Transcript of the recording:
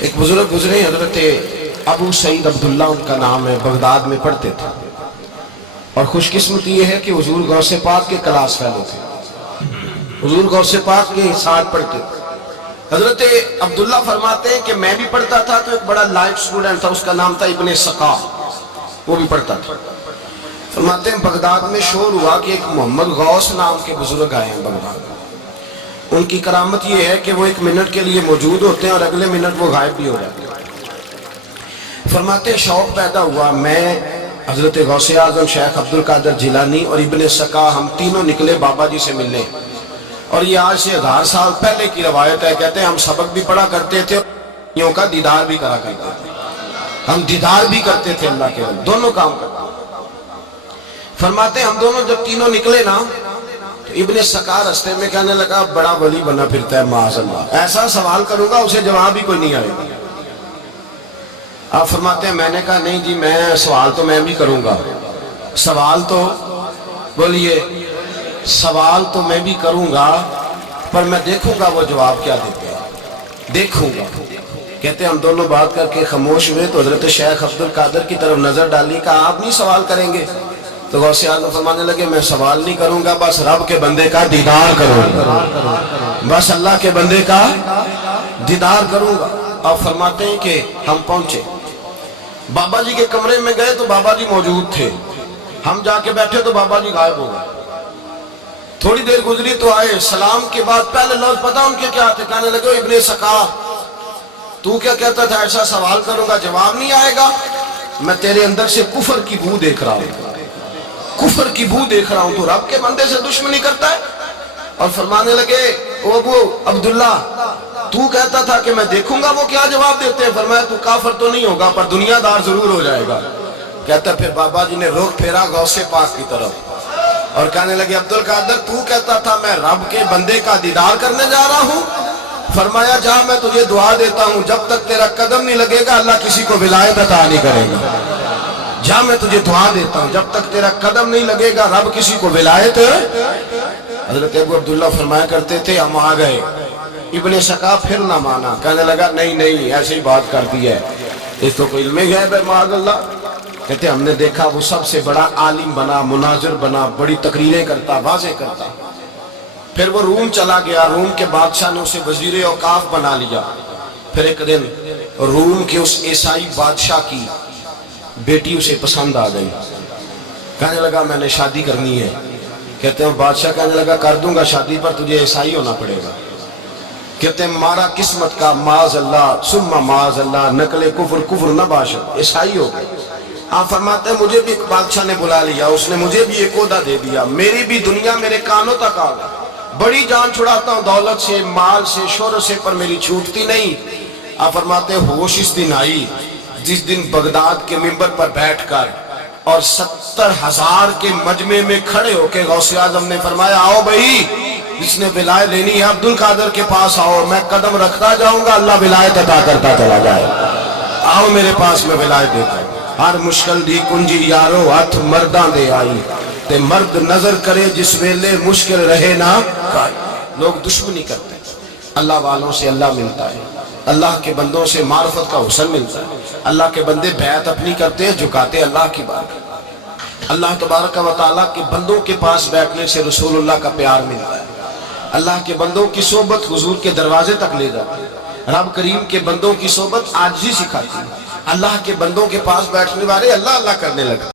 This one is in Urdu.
ایک بزرگ گزرے حضرت ابو سعید عبداللہ ان کا نام ہے، بغداد میں پڑھتے تھے، اور خوش قسمتی یہ ہے کہ حضور غوث پاک کے کلاس فیلو تھے، حضور غوث پاک کے ساتھ پڑھتے تھے۔ حضرت عبداللہ فرماتے ہیں کہ میں بھی پڑھتا تھا تو ایک بڑا لائٹ سٹوڈنٹ تھا، اس کا نام تھا ابن سقا، وہ بھی پڑھتا تھا۔ فرماتے ہیں بغداد میں شور ہوا کہ ایک محمد غوث نام کے بزرگ آئے ہیں بغداد۔ ان کی کرامت یہ ہے کہ وہ 1 منٹ کے لیے موجود ہوتے ہیں اور اگلے منٹ وہ غائب بھی ہو جاتے ہیں۔ فرماتے ہیں شوق پیدا ہوا، میں حضرت غوث اعظم شیخ عبدالقادر جیلانی اور ابن سقا ہم تینوں نکلے بابا جی سے ملنے، اور یہ آج سے 1000 سال پہلے کی روایت ہے۔ کہتے ہیں ہم سبق بھی پڑھا کرتے تھے، یوں کا دیدار بھی کرا کرتے تھے، ہم دیدار بھی کرتے تھے اللہ کے، دونوں کام کرتے۔ فرماتے ہیں ہم دونوں جب تینوں نکلے نا تو ابن سقا رستے میں کہنے لگا بڑا ولی بنا پھرتا ہے معاذ اللہ، ایسا سوال کروں گا اسے جواب ہی کوئی نہیں آئے گا۔ آپ فرماتے ہیں میں نے کہا نہیں جی، میں سوال تو میں بھی کروں گا، سوال تو بولیے، سوال تو میں بھی کروں گا، پر میں دیکھوں گا وہ جواب کیا دیتے ہیں، دیکھوں گا۔ کہتے ہیں ہم دونوں بات کر کے خاموش ہوئے تو حضرت شیخ عبدالقادر کی طرف نظر ڈالی، کہا آپ نہیں سوال کریں گے؟ تو غوث اعظم فرمانے لگے میں سوال نہیں کروں گا، بس رب کے بندے کا دیدار کروں گا، بس اللہ کے بندے کا دیدار کروں گا۔ آپ فرماتے ہیں کہ ہم پہنچے بابا جی کے کمرے میں، گئے تو بابا جی موجود تھے، ہم جا کے بیٹھے تو بابا جی غائب ہو گئے۔ تھوڑی دیر گزری تو آئے، سلام کے بعد پہلے لفظ پتہ ان کے کیا تھے؟ کہنے لگے ابن سقا تو کیا کہتا تھا ایسا سوال کروں گا جواب نہیں آئے گا؟ میں تیرے اندر سے کفر کی بو دیکھ رہا ہوں، کفر کی بو دیکھ رہا ہوں، تو رب کے بندے سے دشمنی کرتا ہے۔ اور فرمانے لگے او ابو عبداللہ تو کہتا تھا کہ میں دیکھوں گا وہ کیا جواب دیتے ہیں۔ فرمایا تو کافر تو نہیں ہوگا پر دنیا دار ضرور ہو جائے گا۔ کہتا پھر بابا جی نے رخ پھیرا غوث پاک کی طرف اور کہنے لگے عبدالقادر تو کہتا تھا میں رب کے بندے کا دیدار کرنے جا رہا ہوں۔ فرمایا جا میں تجھے دعا دیتا ہوں، جب تک تیرا قدم نہیں لگے گا اللہ کسی کو ولایت عطا نہیں کرے گا۔ جا میں تجھے دعا دیتا ہوں، جب تک تیرا قدم نہیں لگے گا رب کسی کو ولایت۔ حضرت ابو عبداللہ فرمایا کرتے تھے ہم آ گئے، ابن سقا پھر نہ مانا، کہنے لگا نہیں نہیں ایسے ہی بات کر دی ہے، اس تو کوئی علم غیب ہے معاذ اللہ۔ کہتے ہم نے دیکھا وہ سب سے بڑا عالم بنا، مناظر بنا، بڑی تقریریں کرتا، واضح کرتا۔ پھر وہ روم چلا گیا، روم کے بادشاہ نے اسے وزیر اوقاف بنا لیا۔ پھر ایک دن روم کے اس عیسائی بادشاہ کی بیٹی اسے پسند آ گئی، کہنے لگا میں نے شادی کرنی ہے۔ کہتے ہیں بادشاہ کہنے لگا کر دوں گا شادی پر تجھے عیسائی ہونا پڑے گا۔ کہتے ہیں مارا قسمت کا معاذ اللہ ثم معاذ اللہ، نقل کفر کفر نہ باشد، عیسائی ہو گئے۔ آپ فرماتے ہیں مجھے بھی ایک بادشاہ نے بلا لیا، اس نے مجھے بھی ایک عہدہ دے دیا، میری بھی دنیا میرے کانوں تک آ گئی، بڑی جان چھڑاتا ہوں دولت سے، مال سے، شہرت سے، پر میری چھوٹتی نہیں۔ آپ فرماتے ہیں ہوش اس دن آئی جس دن بغداد کے منبر پر بیٹھ کر اور 70,000 کے مجمع میں کھڑے ہو کے غوث اعظم نے فرمایا آؤ بھائی جس نے ولایت لینی ہے عبدالقادر کے پاس آؤ، میں قدم رکھتا جاؤں گا اللہ ولایت عطا کرتا چلا جائے، آؤ میرے پاس میں ولایت دیتا ہوں۔ ہر مشکل دی کنجی یارو ہاتھ مرداں دے آئی، تے مرد نظر کرے جس ویلے مشکل رہے نہ کائی۔ لوگ دشمنی کرتے ہیں، اللہ والوں سے اللہ ملتا ہے، اللہ کے بندوں سے معرفت کا حسن ملتا ہے، اللہ کے بندے بیعت اپنی کرتے ہیں، جھکاتے اللہ کی بات۔ اللہ تبارک و تعالیٰ کے بندوں کے پاس بیٹھنے سے رسول اللہ کا پیار ملتا ہے، اللہ کے بندوں کی صحبت حضور کے دروازے تک لے جاتی ہے، رب کریم کے بندوں کی صحبت عاجزی سکھاتی ہے، اللہ کے بندوں کے پاس بیٹھنے والے اللہ اللہ کرنے لگتے ہیں۔